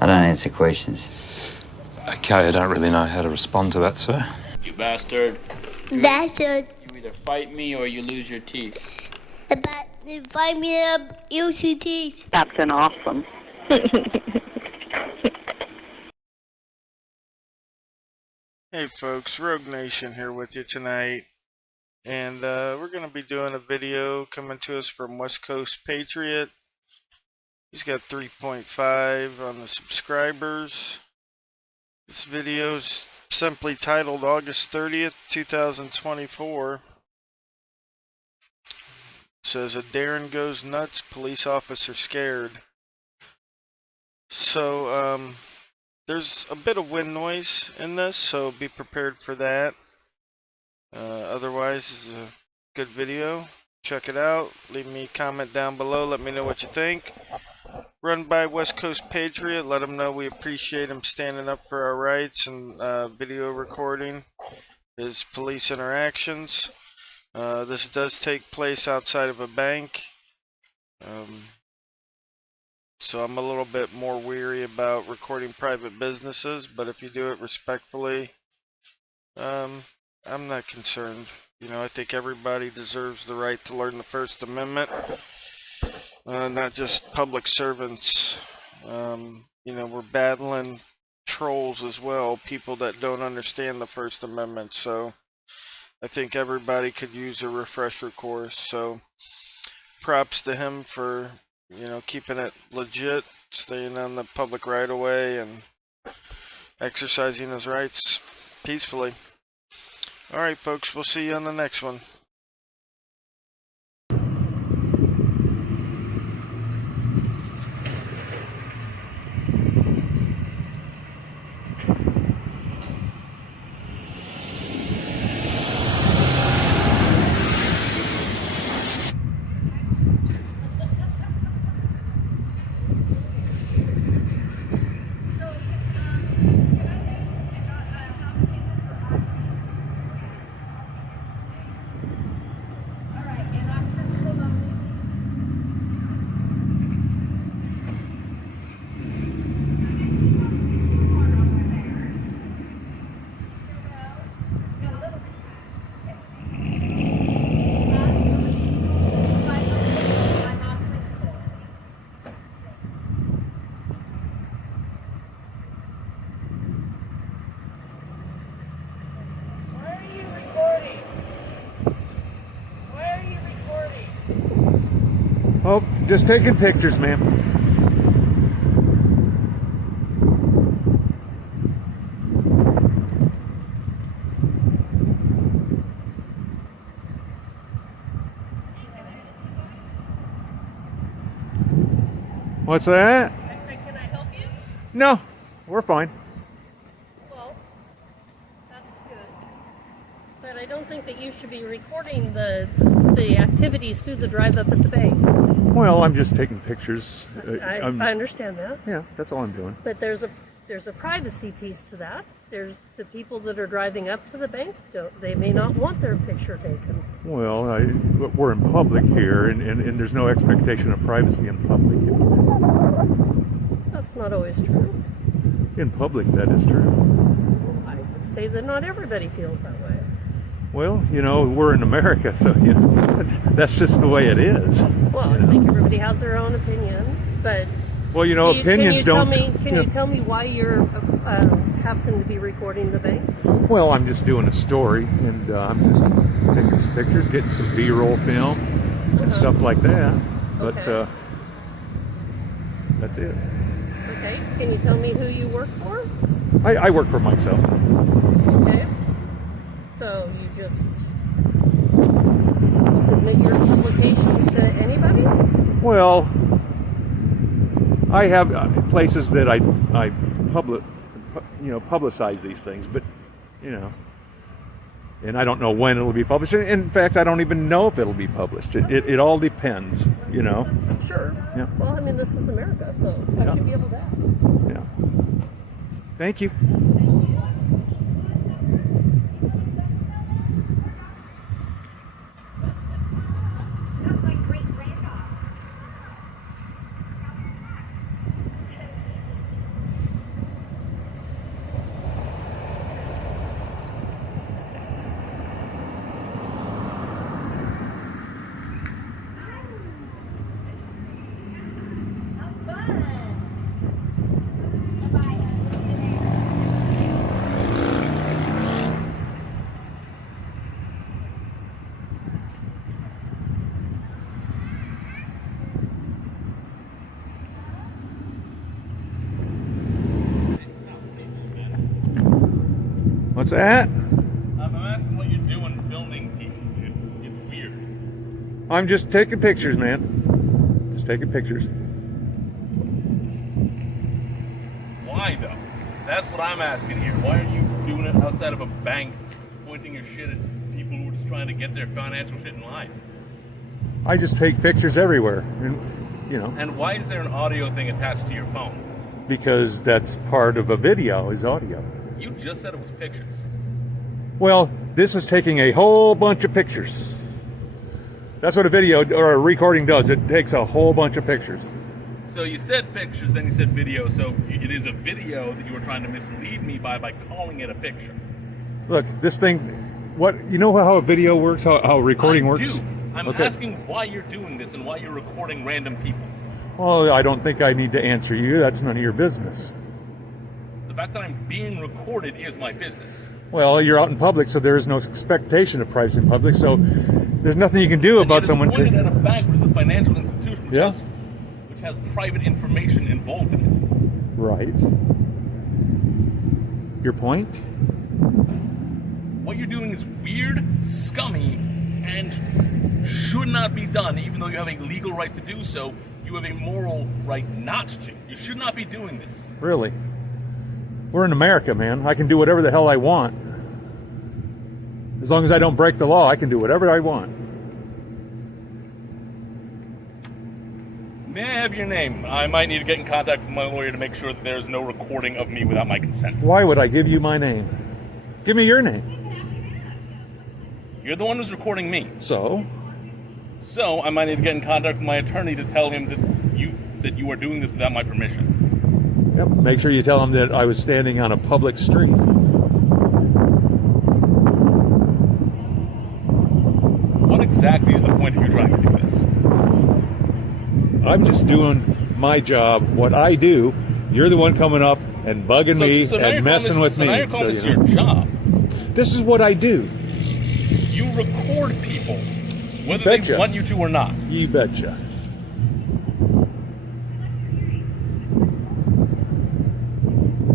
I don't answer questions. Okay, I don't really know how to respond to that, sir. You bastard. Bastard. You either fight me or you lose your teeth. About to find me up UCTs. Captain Awesome. Hey folks, Rogue Nation here with you tonight, and we're going to be doing a video coming to us from West Coast Patriot. He's got 3.5 on the subscribers. This video is simply titled August 30th, 2024. It says, "A Darren goes nuts, police officer scared." So, there's a bit of wind noise in this, so be prepared for that. Otherwise, it's a good video. Check it out. Leave me a comment down below. Let me know what you think. Run by West Coast Patriot. Let him know we appreciate him standing up for our rights and video recording his police interactions. This does take place outside of a bank. So I'm a little bit more weary about recording private businesses, but if you do it respectfully, I'm not concerned. You know, I think everybody deserves the right to learn the First Amendment, not just public servants. You know, we're battling trolls as well, people that don't understand the First Amendment, so I think everybody could use a refresher course. So props to him for, you know, keeping it legit, staying on the public right of way, and exercising his rights peacefully. Alright folks, we'll see you on the next one. Oh, just taking pictures, ma'am. What's that? I said, can I help you? No, we're fine. Well, that's good. But I don't think that you should be recording the activities through the drive up at the bank. Well, I'm just taking pictures. I understand that. Yeah, that's all I'm doing. But there's a privacy piece to that. There's the people that are driving up to the bank. They may not want their picture taken. Well, we're in public here, and there's no expectation of privacy in public. That's not always true. In public, that is true. I would say that not everybody feels that way. Well, you know, we're in America, so you know, that's just the way it is. Well, I think everybody has their own opinion, but well, you know, opinions don't. Can you tell me why you're happen to be recording the bank? Well, I'm just doing a story, and I'm just taking some pictures, getting some B-roll film, and stuff like that. But that's it. Okay. Can you tell me who you work for? I work for myself. Okay. So you just submit your publications to anybody? Well, I have places that I publicize these things, but you know, and I don't know when it'll be published. In fact, I don't even know if it'll be published. It all depends, you know. Sure. Yeah. Well, I mean, this is America, so I should be able to. Yeah. Thank you. What's that? I'm asking what you're doing filming people, dude. It's weird. I'm just taking pictures, man. Just taking pictures. Why, though? That's what I'm asking here. Why are you doing it outside of a bank, pointing your shit at people who are just trying to get their financial shit in line? I just take pictures everywhere, and, you know. And why is there an audio thing attached to your phone? Because that's part of a video, is audio. You just said it was pictures. Well, this is taking a whole bunch of pictures. That's what a video or a recording does. It takes a whole bunch of pictures. So you said pictures, then you said video. So it is a video that you were trying to mislead me by calling it a picture. Look, this thing, you know how a video works, how recording works? I'm asking why you're doing this and why you're recording random people. Well, I don't think I need to answer you. That's none of your business. The fact that I'm being recorded is my business. Well, you're out in public, so there is no expectation of privacy in public, so there's nothing you can do about someone pointed at a bank, which is a financial institution, Yeah. which has private information involved in it. Right. Your point? What you're doing is weird, scummy, and should not be done. Even though you have a legal right to do so, you have a moral right not to. You should not be doing this. Really? We're in America, man. I can do whatever the hell I want. As long as I don't break the law, I can do whatever I want. May I have your name? I might need to get in contact with my lawyer to make sure that there's no recording of me without my consent. Why would I give you my name? Give me your name. You're the one who's recording me. So I might need to get in contact with my attorney to tell him that you are doing this without my permission. Yep. Make sure you tell them that I was standing on a public street. What exactly is the point of you trying to do this? I'm just doing my job, what I do. You're the one coming up and bugging me and messing with me. So now you're calling this your job. This is what I do. You record people, whether they want you to or not. You betcha.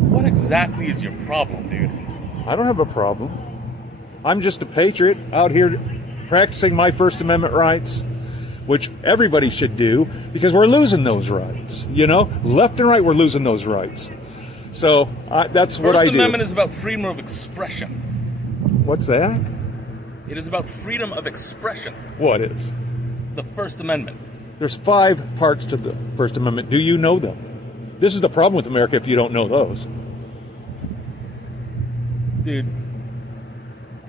What exactly is your problem, dude? I don't have a problem. I'm just a patriot out here practicing my First Amendment rights, which everybody should do because we're losing those rights. You know, left and right, we're losing those rights. So that's what I do. First Amendment is about freedom of expression. What's that? It is about freedom of expression. What is? The First Amendment. There's 5 parts to the First Amendment. Do you know them? This is the problem with America if you don't know those. Dude,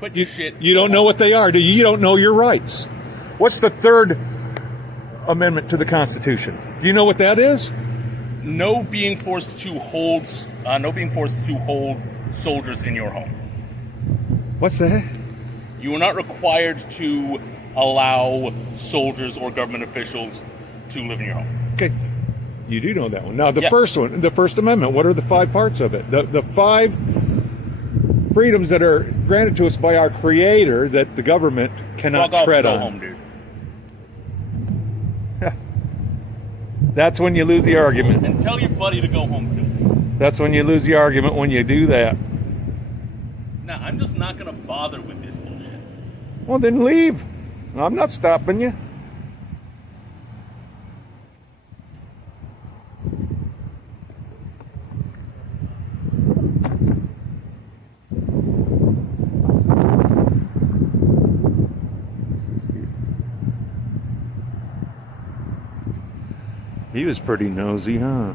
quit your shit. You don't know what they are, do you? You don't know your rights. What's the 3rd Amendment to the Constitution? Do you know what that is? No being forced to hold soldiers in your home. What's that? You are not required to allow soldiers or government officials to live in your home. Okay, you do know that one. Now, the first one, the First Amendment, what are the 5 parts of it? The 5 freedoms that are granted to us by our Creator that the government cannot tread on. Go home, dude. That's when you lose the argument. And tell your buddy to go home, too. That's when you lose the argument, when you do that. Now, I'm just not going to bother with this bullshit. Well, then leave. I'm not stopping you. He was pretty nosy, huh?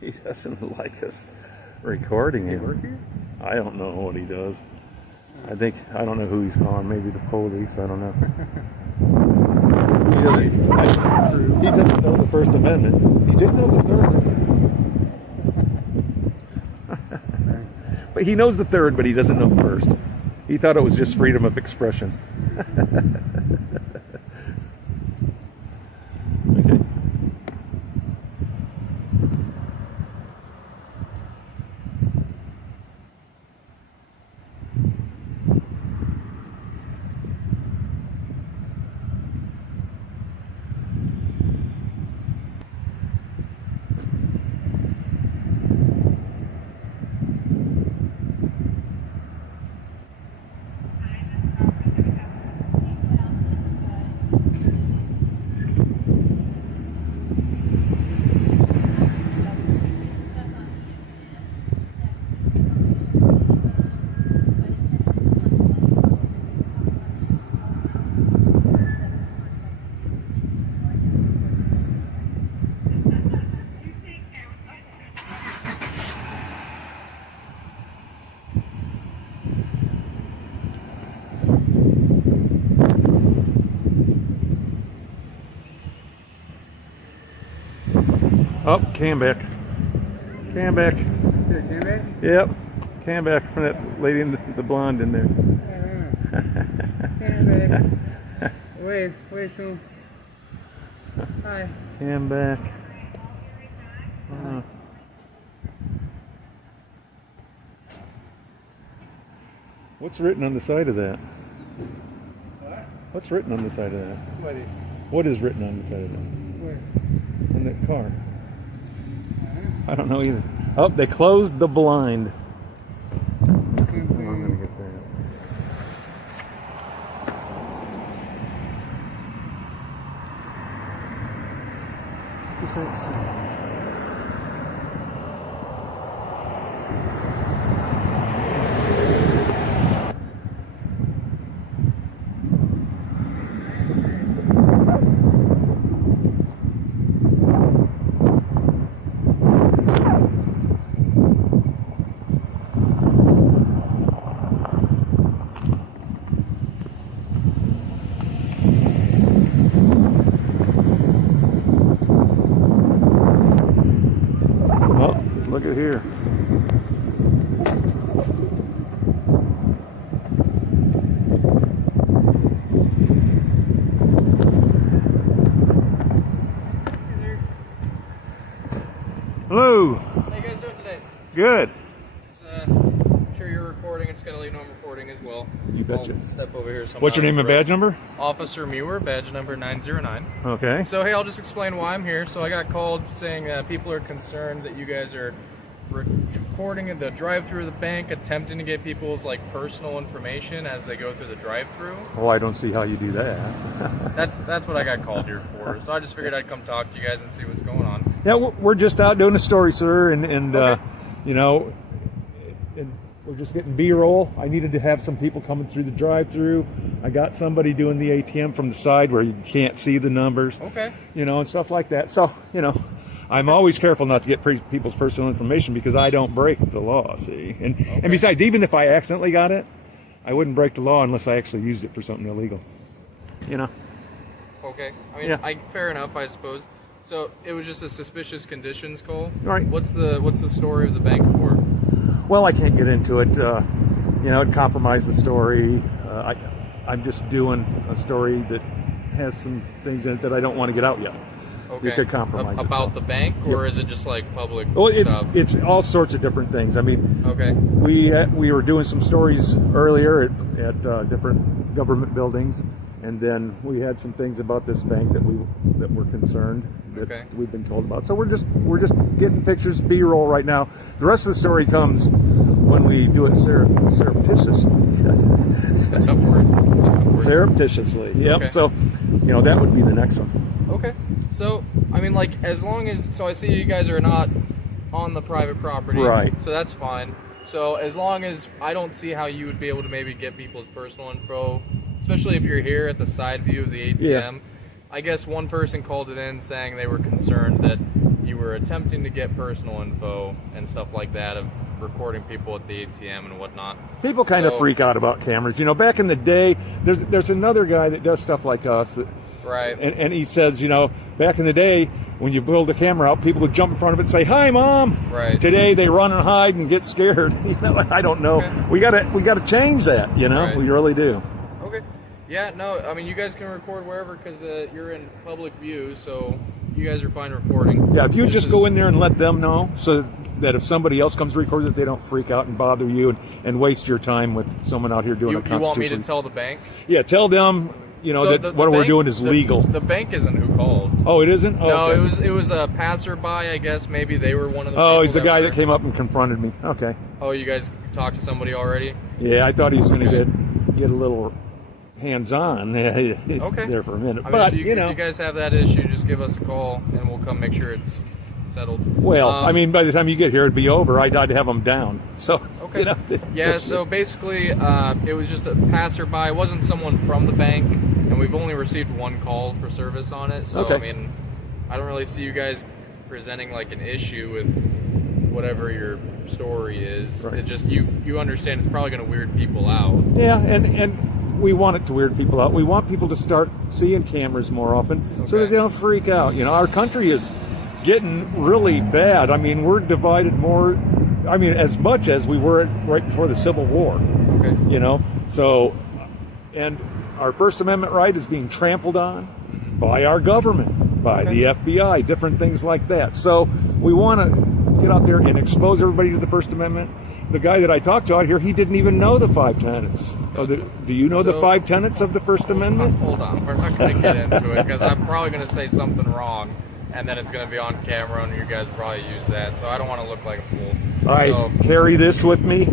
He doesn't like us recording him. I don't know what he does. I don't know who he's calling. Maybe the police. I don't know. He doesn't know the First Amendment. He didn't know the 3rd. But he knows the 3rd, but he doesn't know the 1st. He thought it was just freedom of expression. Okay. Oh, Cambeck. Cambeck. Yep. Cambeck from that lady in the blonde in there. Wait till. Hi. Cambeck. What's written on the side of that? What? What's written on the side of that? What is? What is written on the side of that? Where? On that car? I don't know either. Oh, they closed the blind. I'm gonna get there. What's that say? Look at here. Hello. How you guys doing today? Good. I'm sure you're recording. I just gotta let you know I'm recording as well. You betcha. I'll step over here. What's your name and badge number? Officer Muir, badge number 909. Okay. So hey, I'll just explain why I'm here. So I got called saying people are concerned that you guys are recording in the drive-through of the bank, attempting to get people's like personal information as they go through the drive-through. Well, I don't see how you do that. That's what I got called here for. So I just figured I'd come talk to you guys and see what's going on. Yeah, we're just out doing a story, sir, and Okay. you know, and we're just getting B-roll. I needed to have some people coming through the drive-through. I got somebody doing the ATM from the side where you can't see the numbers. Okay. You know, and stuff like that. So, you know, I'm always careful not to get people's personal information because I don't break the law, see? And besides, even if I accidentally got it, I wouldn't break the law unless I actually used it for something illegal. You know? Okay. I mean, Yeah. fair enough, I suppose. So it was just a suspicious conditions call. Right. What's the story of the bank for? Well, I can't get into it. You know, it compromised the story. I'm just doing a story that has some things in it that I don't want to get out yet. Okay. You could compromise it, about so. the bank, or Yep. is it just like public Well, stuff? it's all sorts of different things. I mean, Okay. we were doing some stories earlier at different government buildings, and then we had some things about this bank that were concerned that Okay. we've been told about. So we're just getting pictures, B-roll right now. The rest of the story comes when we do it surreptitiously. It's a tough word. It's a tough word. Surreptitiously. Yep. Okay. So, you know, that would be the next one. Okay. So, I mean, like, as long as... So I see you guys are not on the private property. Right. So that's fine. So as long as... I don't see how you would be able to maybe get people's personal info, especially if you're here at the side view of the ATM. Yeah. I guess one person called it in saying they were concerned that you were attempting to get personal info and stuff like that of recording people at the ATM and whatnot. People kind of freak out about cameras. You know, back in the day, there's another guy that does stuff like us. Right. And he says, you know, back in the day, when you build a camera out, people would jump in front of it and say, "Hi, Mom." Right. Today they run and hide and get scared. You know, I don't know. Okay. We gotta change that. You know, Right. we really do. Okay. Yeah, no, I mean, you guys can record wherever because you're in public view, so you guys are fine recording. Yeah, if you just as- go in there and let them know, so that if somebody else comes to record it, they don't freak out and bother you and waste your time with someone out here doing You a constitution. want me to tell the bank? Yeah, tell them. You know So that the what we're bank- doing is legal. The bank isn't who called. Oh, it isn't. Oh, No, okay. it was a passerby. I guess maybe they were one of the. Oh, people he's the guy were- that came up and confronted me. Okay. Oh, you guys talked to somebody already? Yeah, I thought he was going to Okay. get a little hands-on Okay. there for a minute. I mean, But, if you know. if you guys have that issue, just give us a call and we'll come make sure it's settled. Well, I mean, by the time you get here, it'd be over. I'd have them down. So, Okay. you know. Yeah, so basically, it was just a passerby. It wasn't someone from the bank, and we've only received one call for service on it. So, Okay. I mean, I don't really see you guys presenting like an issue with whatever your story is. Right. It just, you understand it's probably going to weird people out. Yeah, and we want it to weird people out. We want people to start seeing cameras more often so that Okay. they don't freak out. You know, our country is getting really bad. I mean, we're divided more, I mean, as much as we were right before the Civil War. Okay. You know, so, and our First Amendment right is being trampled on by our government, by the FBI, different things like that. So we want to get out there and expose everybody to the First Amendment. The guy that I talked to out here, he didn't even know the 5 tenets. Do you know the 5 tenets of the First Amendment? Hold on, we're not going to get into it because I'm probably going to say something wrong, and then it's going to be on camera, and you guys probably use that. So I don't want to look like a fool. I carry this with me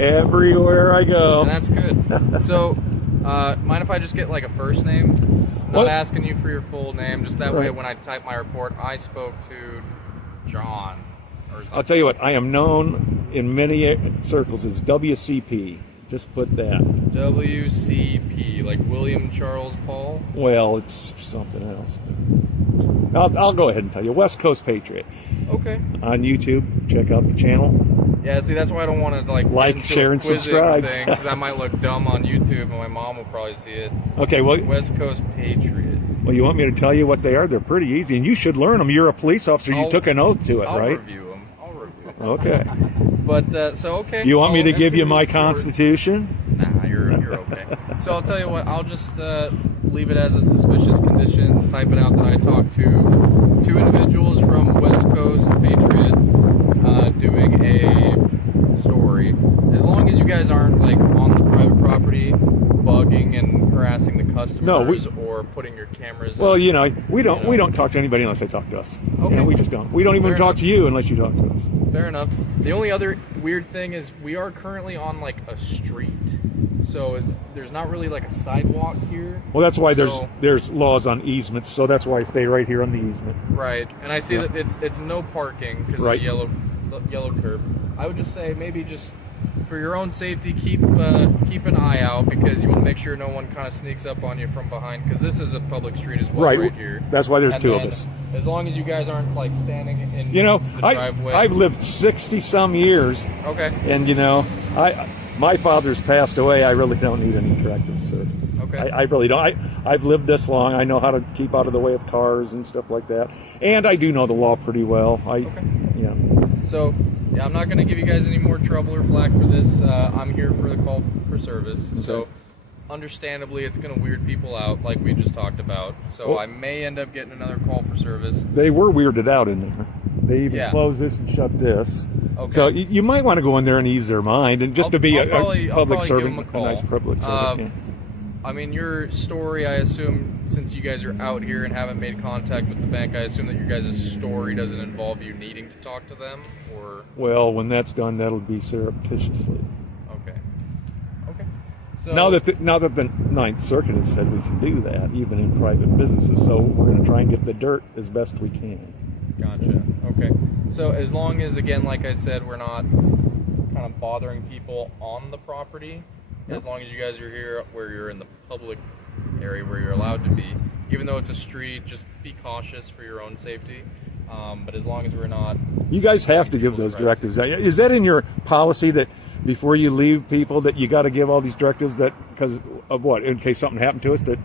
everywhere I go. And that's good. So, mind if I just get like a first name? Not asking you for your full name, just that way when I type my report, I spoke to John or something. I'll tell you what, I am known in many circles as WCP. Just put that. WCP, like William Charles Paul? Well, it's something else. I'll go ahead and tell you. West Coast Patriot. Okay. On YouTube, check out the channel. Yeah, see, that's why I don't want to like, share, and subscribe. Because I might look dumb on YouTube, and my mom will probably see it. Okay, well, West Coast Patriot. Well, you want me to tell you what they are? They're pretty easy, and you should learn them. You're a police officer. You took an oath to it, I'll right? Review them. I'll review them. Okay. But so okay. You want me to give you my Constitution? Nah, you're okay. So I'll tell you what. I'll just leave it as a suspicious conditions. Type it out that I talked to 2 individuals from West Coast Patriot doing a story. As long as you guys aren't like on the private property, bugging and harassing the customers or putting your cameras. Well, you know, we don't talk to anybody unless they talk to us. Okay. You know, we just don't. We don't even talk to you unless you talk to us. Fair enough. The only other weird thing is we are currently on like a street, so there's not really like a sidewalk here. Well, that's why there's laws on easements, so that's why I stay right here on the easement. Right, and I see that it's no parking because of the yellow curb. I would just say maybe just for your own safety, keep an eye out because you want to make sure no one kind of sneaks up on you from behind because this is a public street as well right here. That's why there's 2 of us. As long as you guys aren't like standing in the driveway. I've lived 60-some years. Okay. And you know, my father's passed away. I really don't need any directives, sir. Okay. I really don't. I've lived this long. I know how to keep out of the way of cars and stuff like that. And I do know the law pretty well. Yeah. So, yeah, I'm not going to give you guys any more trouble or flack for this. I'm here for the call for service. Okay. So, understandably, it's going to weird people out like we just talked about. So, I may end up getting another call for service. They were weirded out in there. They even closed this and shut this. Okay. So, you might want to go in there and ease their mind and just to be a public servant, a nice public servant. I mean, your story, I assume, since you guys are out here and haven't made contact with the bank, I assume that your guys' story doesn't involve you needing to talk to them, or? Well, when that's done, that'll be surreptitiously. Okay. So now that the Ninth Circuit has said we can do that, even in private businesses, so we're going to try and get the dirt as best we can. Gotcha. Okay. So as long as, again, like I said, we're not kind of bothering people on the property. As long as you guys are here where you're in the public area where you're allowed to be, even though it's a street, just be cautious for your own safety. But as long as we're not... You guys have to give those directives. Is that in your policy that before you leave people that you got to give all these directives that because of what? In case something happened to us that...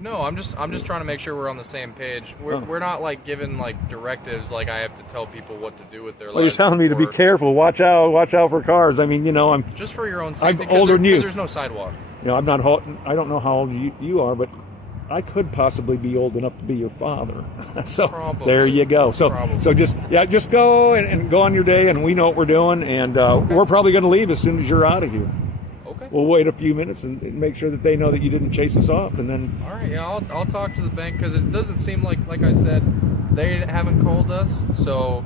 No, I'm just trying to make sure we're on the same page. We're not like given like directives like I have to tell people what to do with their lives. Well, you're telling me to be careful, watch out for cars. I mean, you know, I'm just for your own safety. I'm older than you. Because there's no sidewalk. You know, I don't know how old you are, but I could possibly be old enough to be your father. So probably. There you go. So just go and go on your day, and we know what we're doing, and we're probably going to leave as soon as you're out of here. We'll wait a few minutes and make sure that they know that you didn't chase us off, and then... All right, yeah, I'll talk to the bank, because it doesn't seem like I said, they haven't called us, so,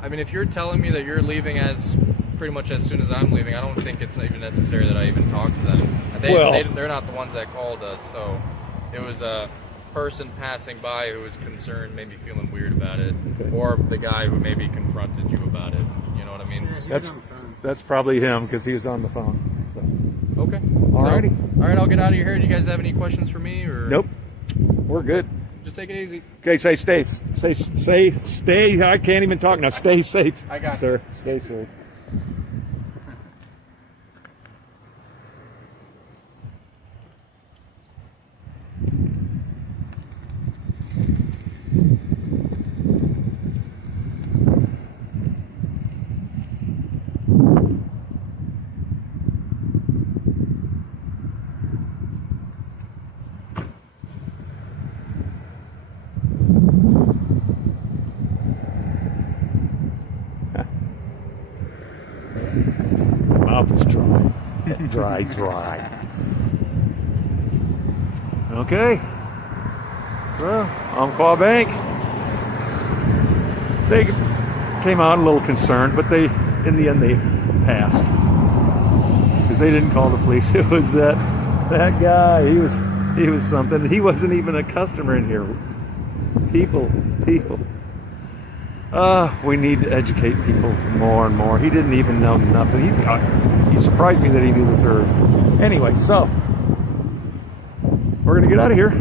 I mean, if you're telling me that you're leaving as pretty much as soon as I'm leaving, I don't think it's even necessary that I even talk to them. They're not the ones that called us, so it was a person passing by who was concerned, maybe feeling weird about it, or the guy who maybe confronted you about it, you know what I mean? That's probably him, because he was on the phone. Okay. Alrighty. All right, I'll get out of your hair. Do you guys have any questions for me, or? Nope. We're good. Just take it easy. Okay, stay. I can't even talk now. Stay safe. I got you. Sir, stay safe. Dry. Okay. So, Umpqua Bank. They came out a little concerned, but in the end, they passed. Because they didn't call the police. It was that guy. He was something. He wasn't even a customer in here. People. We need to educate people more and more. He didn't even know nothing. He surprised me that he knew the third. Anyway, so we're gonna get out of here.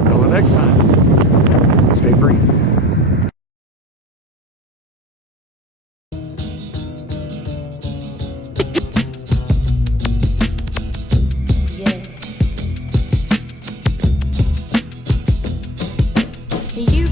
Until the next time, stay free. You